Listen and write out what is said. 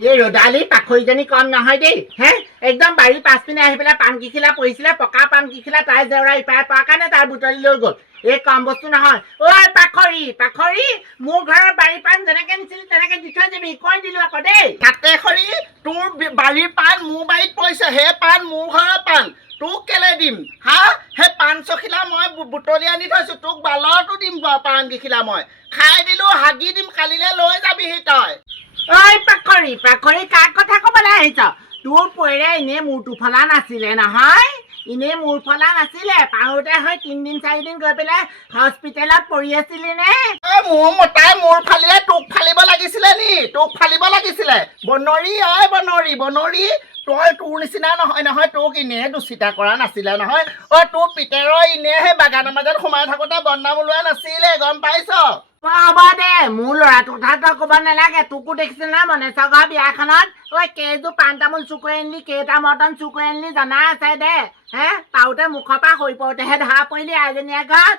এই ৰদালি পাখৰিজনী কম নহয় দেই হে একদম বাৰীৰ পাছপিনে আহি পেলাই পাণ কিখিলা পৰিছিলে পকা পাণ কিখিলা তাই জেওৰা ইপাৰে পৰা কাৰণে তাৰ বুটলি লৈ গ'ল এই কম বস্তু নহয় ঐ পাখৰি মোৰ ঘৰৰ বাৰীৰ পাণ যেনেকে নিছিলি তেনেকে দি থৈ যাবি কৈ দিলো আকৌ দেই কাটে খৰি তোৰ বাৰীৰ পাণ মোৰ বাৰীত পৰিছে সেই পাণ মোৰ ঘৰৰ পাণ তোক কেলে দিম হা সেই পাণ চখিলা মই বুটলি আনি থৈছো তোক বালৰটো দিম পাণ কিখিলা মই খাই দিলো হাগি দিম কালিলৈ লৈ যাবিহি তই ঐ পাখৰি কাৰ কথা ক'বলৈ আহিছ তোৰ পইৰে এনেই মূৰটো ফলা নাছিলে নহয় এনেই মূৰ ফলা নাছিলে পাহোঁতে হৈ 3 দিন 4 দিন গৈ পেলাই হস্পিটেলত পৰি আছিলি নে মোৰ মতাই মোৰ ফালিলে তোক ফালিব লাগিছিলে নি তোক ফালিব লাগিছিলে বনৰী বনৰী তই তোৰ নিচিনা নহয় তোক এনেহে দুচিতা কৰা নাছিলে নহয় তোৰ পিতেৰৰ এনেই সেই বাগানৰ মাজত সোমাই থাকোঁতে বদনাম ওলোৱা নাছিলে গম পাইছ হ'ব দে মোৰ ল'ৰাটোৰ কথা তই ক'ব নালাগে তোকো দেখিছিল না মনেশ্বৰ ঘৰৰ বিয়াখনত ঐ কেইযোৰ পাণ তামোল চুৰ কৰি আনিলি কেইটা মৰ্টন চুৰ কৰি আনিলি জনা আছে দে হে পাওঁতে মুখৰ পৰা হৈ পৰোঁতেহে ধৰা পৰিলি আইজনীয়ে ঘৰত